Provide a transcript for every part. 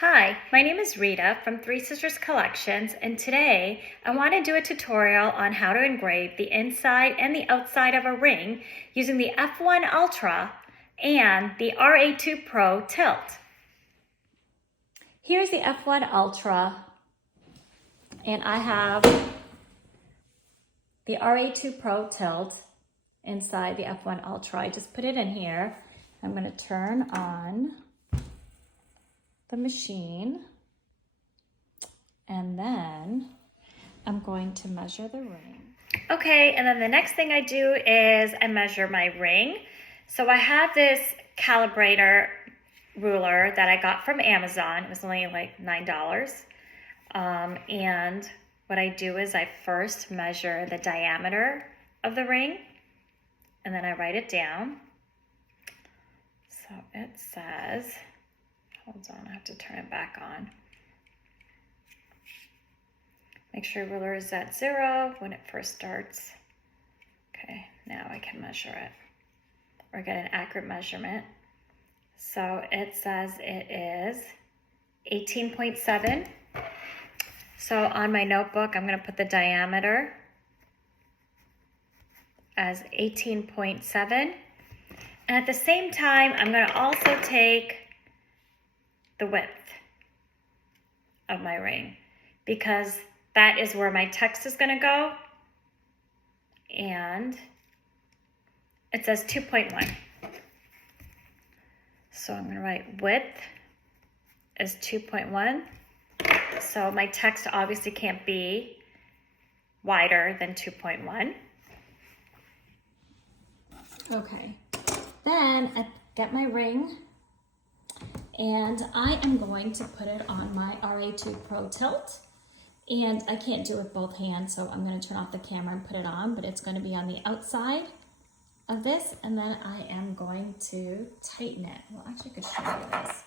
Hi, my name is Rita from Three Sisters Collections, and today I want to do a tutorial on how to engrave the inside and the outside of a ring using the F1 Ultra and the RA2 Pro Tilt. Here's the F1 Ultra, and I have the RA2 Pro Tilt inside the F1 Ultra. I just put it in here. I'm going to turn on the machine, and then I'm going to measure the ring. Okay, and then the next thing I do is I measure my ring. So I have this calibrator ruler that I got from Amazon. It was only like $9. And what I do is I first measure the diameter of the ring, and then I write it down. So it says, hold on, I have to turn it back on. Make sure your ruler is at 0 when it first starts. Okay, now I can measure it or get an accurate measurement. So it says it is 18.7. So on my notebook, I'm going to put the diameter as 18.7. And at the same time, I'm going to also take the width of my ring, because that is where my text is going to go, and it says 2.1. So I'm going to write width is 2.1. So my text obviously can't be wider than 2.1. Okay, then I get my ring, and I am going to put it on my RA2 Pro Tilt. And I can't do it with both hands, so I'm going to turn off the camera and put it on, but it's going to be on the outside of this, and then I am going to tighten it. Well, actually I could show you this.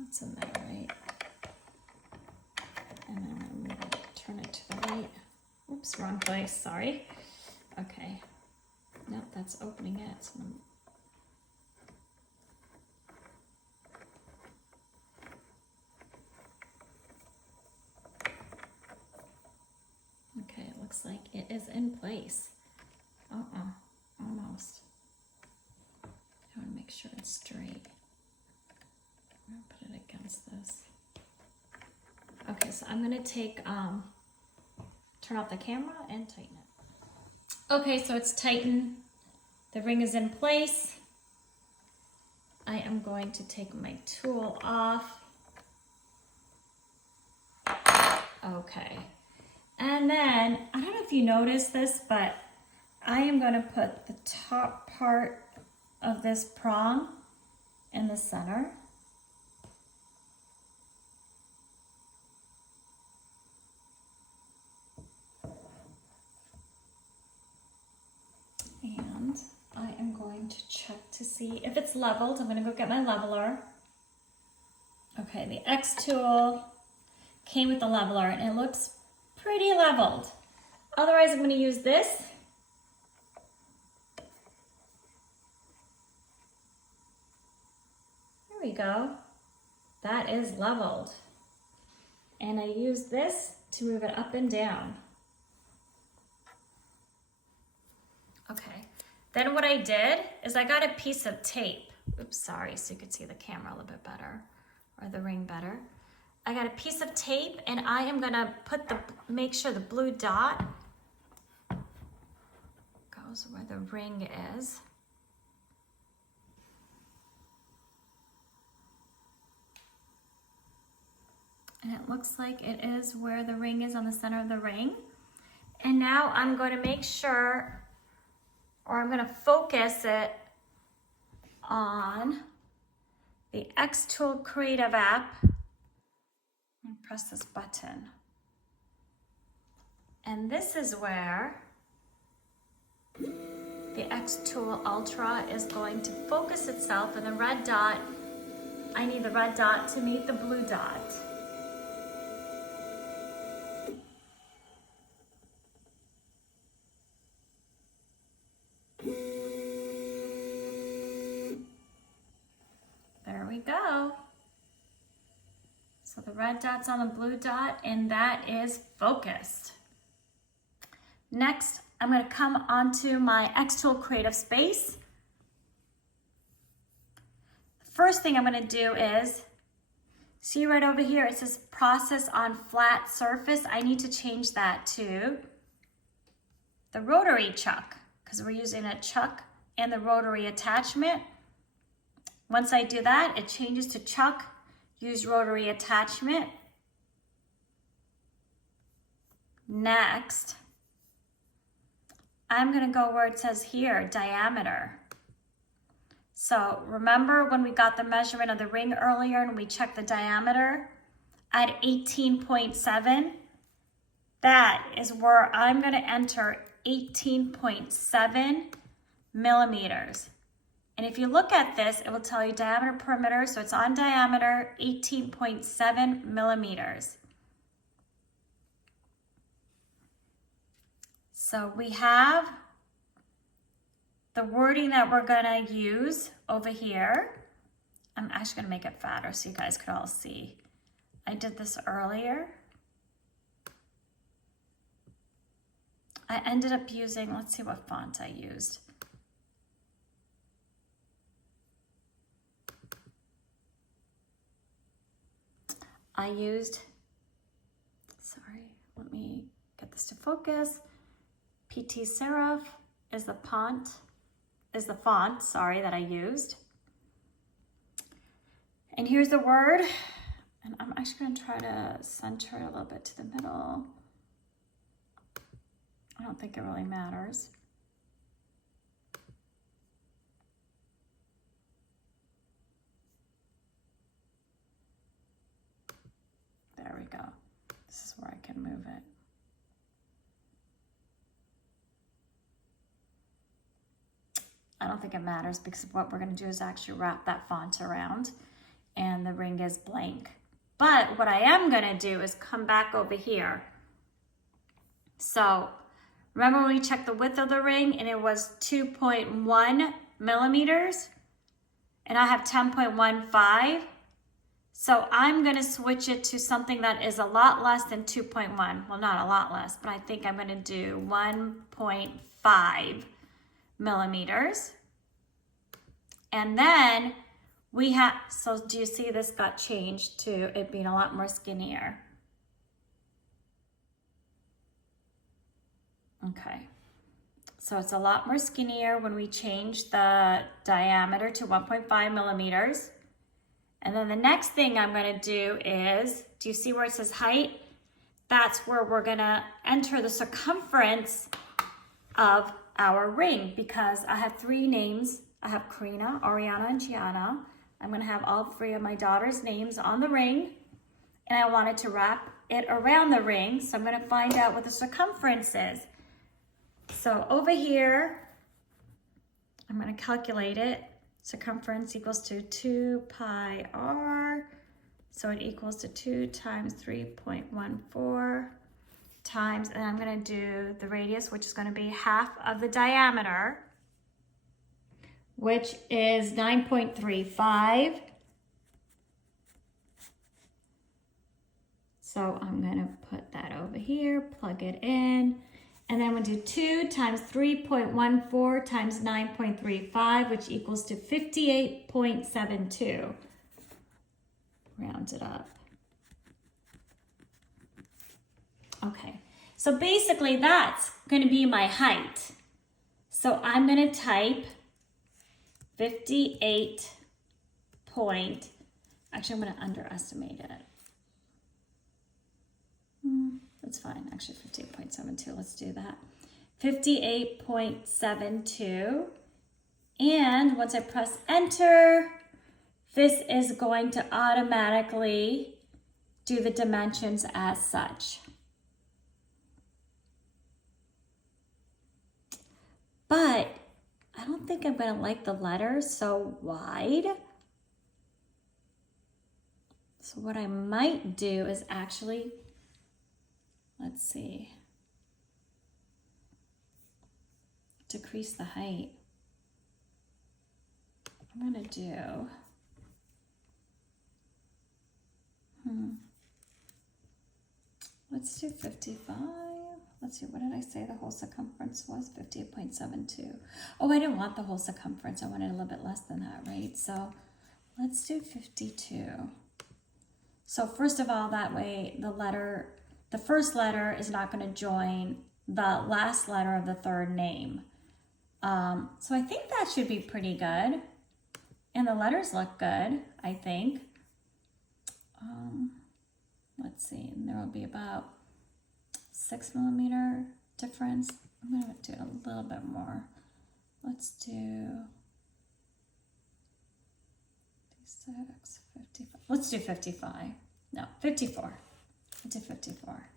What's in there, right? And then I'm going to turn it to the right. Oops, wrong place, sorry. Okay. Nope, that's opening it. So okay, it looks like it is in place. Almost. I want to make sure it's straight. I'm going to put it against this. Okay, so I'm going to take, turn off the camera and tighten it. Okay, so it's tightened. The ring is in place. I am going to take my tool off. Okay. And then, I don't know if you noticed this, but I am going to put the top part of this prong in the center. And I am going to check to see if it's leveled. I'm going to go get my leveler. Okay, the XTool came with the leveler, and it looks pretty leveled. Otherwise, I'm going to use this. There we go. That is leveled. And I use this to move it up and down. Okay. Then what I did is I got a piece of tape. Oops, sorry, so you could see the camera a little bit better, or the ring better. I got a piece of tape, and I am gonna make sure the blue dot goes where the ring is. And it looks like it is where the ring is, on the center of the ring. And now I'm going to make sure, or I'm going to focus it on the XTool Creative app. And press this button. And this is where the XTool Ultra is going to focus itself, and the red dot, I need the red dot to meet the blue dot. There we go. So the red dot's on the blue dot, and that is focused. Next, I'm going to come onto my XTool Creative Space. The first thing I'm going to do is, see right over here, it says process on flat surface. I need to change that to the rotary chuck, because we're using a chuck and the rotary attachment. Once I do that, it changes to chuck, use rotary attachment. Next, I'm gonna go where it says here, diameter. So remember when we got the measurement of the ring earlier and we checked the diameter at 18.7? That is where I'm gonna enter 18.7 millimeters. And if you look at this, it will tell you diameter perimeter, so it's on diameter, 18.7 millimeters. So we have the wording that we're gonna use over here. I'm actually gonna make it fatter so you guys could all see. I did this earlier. I ended up using, let's see what font I used. I used, sorry, let me get this to focus. PT Serif is the font, that I used. And here's the word, and I'm actually gonna try to center it a little bit to the middle. I don't think it really matters. There we go. This is where I can move it. I don't think it matters because what we're going to do is actually wrap that font around and the ring is blank. But what I am going to do is come back over here. So remember when we checked the width of the ring and it was 2.1 millimeters and I have 10.15. So I'm gonna switch it to something that is a lot less than 2.1. Well, not a lot less, but I think I'm gonna do 1.5 millimeters. And then we have, so do you see this got changed to it being a lot more skinnier? Okay, so it's a lot more skinnier when we change the diameter to 1.5 millimeters. And then the next thing I'm gonna do is, do you see where it says height? That's where we're gonna enter the circumference of our ring because I have three names. I have Karina, Ariana, and Gianna. I'm gonna have all three of my daughter's names on the ring and I wanted to wrap it around the ring. So I'm gonna find out what the circumference is. So over here, I'm gonna calculate it. Circumference equals to 2 pi r. So it equals to 2 times 3.14 times, and I'm gonna do the radius, which is gonna be half of the diameter, which is 9.35. So I'm gonna put that over here, plug it in. And then I'm gonna do 2 times 3.14 times 9.35, which equals to 58.72. Round it up. Okay, so basically that's gonna be my height. So I'm gonna type 58 point, actually I'm gonna underestimate it. That's fine, actually 58.72, let's do that. 58.72, and once I press enter, this is going to automatically do the dimensions as such. But I don't think I'm gonna like the letters so wide. So what I might do is actually, let's see, decrease the height. I'm gonna do, Let's do 55. Let's see, what did I say the whole circumference was? 58.72. Oh, I didn't want the whole circumference. I wanted a little bit less than that, right? So let's do 52. So first of all, that way the first letter is not going to join the last letter of the third name. So I think that should be pretty good. And the letters look good, I think. Let's see, and there will be about 6 millimeter difference. I'm going to do a little bit more. Let's do 56, 55. Let's do 55. No, 54. Let's do 54.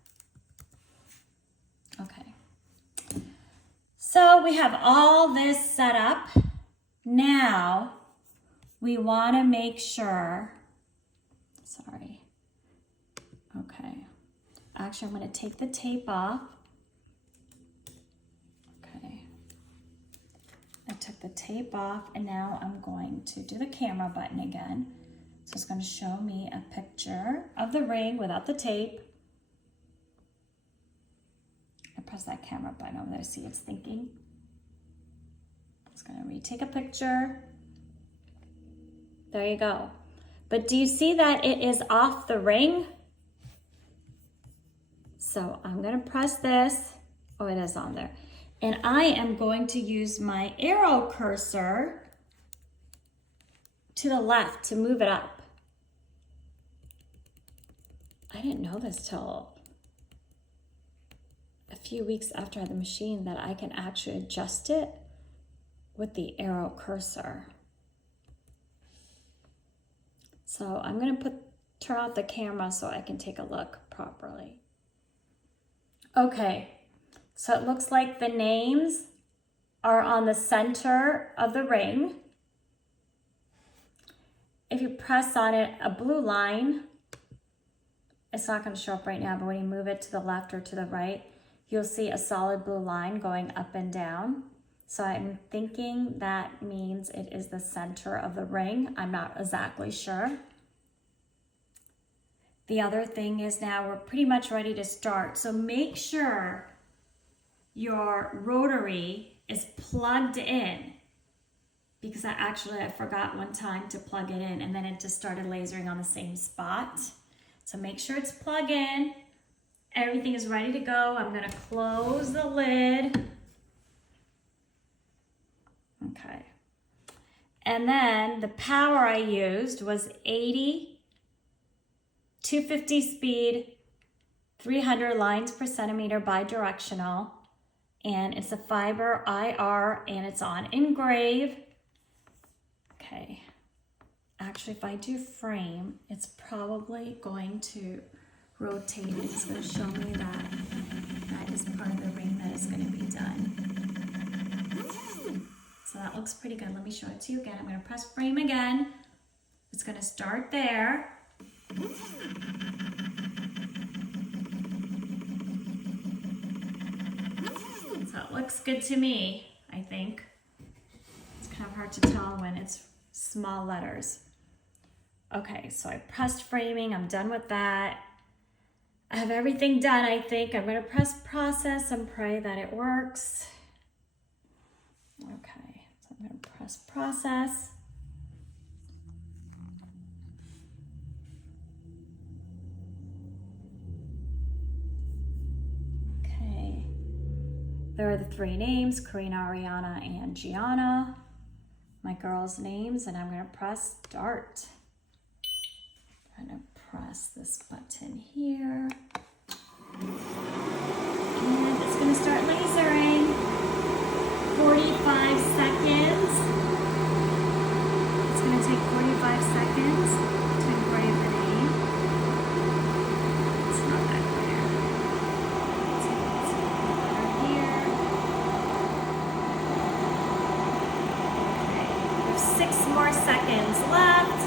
Okay. So we have all this set up. Now we want to make sure, sorry. Okay. Actually, I'm going to take the tape off. Okay. I took the tape off and now I'm going to do the camera button again. So it's going to show me a picture of the ring without the tape. I press that camera button over there. See, it's thinking. It's going to retake a picture. There you go. But do you see that it is off the ring? So I'm going to press this. Oh, it is on there. And I am going to use my arrow cursor to the left to move it up. I didn't know this till a few weeks after I had the machine, that I can actually adjust it with the arrow cursor. So I'm going to turn off the camera so I can take a look properly. Okay, so it looks like the names are on the center of the ring. If you press on it, a blue line, it's not going to show up right now, but when you move it to the left or to the right, you'll see a solid blue line going up and down. So I'm thinking that means it is the center of the ring. I'm not exactly sure. The other thing is now we're pretty much ready to start. So make sure your rotary is plugged in, because I forgot one time to plug it in and then it just started lasering on the same spot. So make sure it's plugged in. Everything is ready to go. I'm going to close the lid. Okay. And then the power I used was 80, 250 speed, 300 lines per centimeter bidirectional. And it's a fiber IR and it's on Engrave. Okay. Actually, if I do frame, it's probably going to rotate. It's going to show me that that is part of the ring that is going to be done. So that looks pretty good. Let me show it to you again. I'm going to press frame again. It's going to start there. So it looks good to me, I think. It's kind of hard to tell when it's small letters. Okay, so I pressed framing. I'm done with that. I have everything done, I think. I'm going to press process and pray that it works. Okay, so I'm going to press process. Okay, there are the three names, Karina, Ariana, and Gianna. My girls' names, and I'm going to press start. I'm going to press this button here. And it's going to start lasering. 45 seconds. It's going to take 45 seconds to engrave the name. It's not that clear. Let's see over here. Okay, there's 6 more seconds left.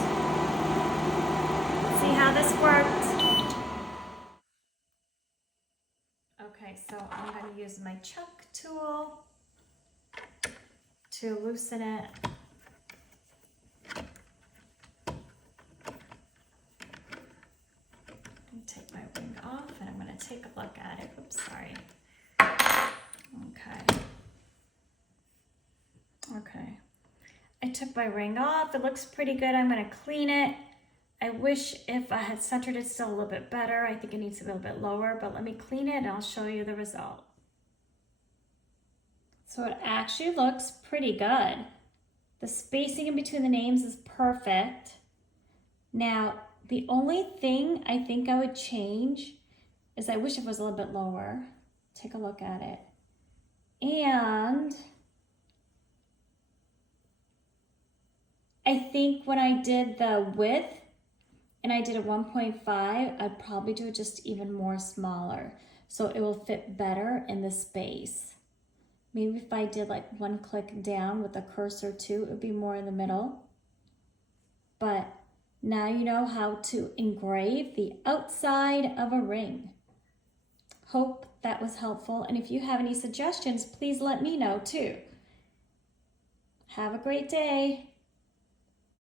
Let's see how this works. Okay, so I'm going to use my chuck tool to loosen it. Take my ring off and I'm going to take a look at it. Oops, sorry. Okay. I took my ring off. It looks pretty good. I'm gonna clean it. I wish if I had centered it still a little bit better. I think it needs to be a little bit lower, but let me clean it and I'll show you the result. So it actually looks pretty good. The spacing in between the names is perfect. Now, the only thing I think I would change is I wish it was a little bit lower. Take a look at it. And I think when I did the width and I did a 1.5, I'd probably do it just even more smaller so it will fit better in the space. Maybe if I did like one click down with the cursor too, it would be more in the middle. But now you know how to engrave the outside of a ring. Hope that was helpful. And if you have any suggestions, please let me know too. Have a great day.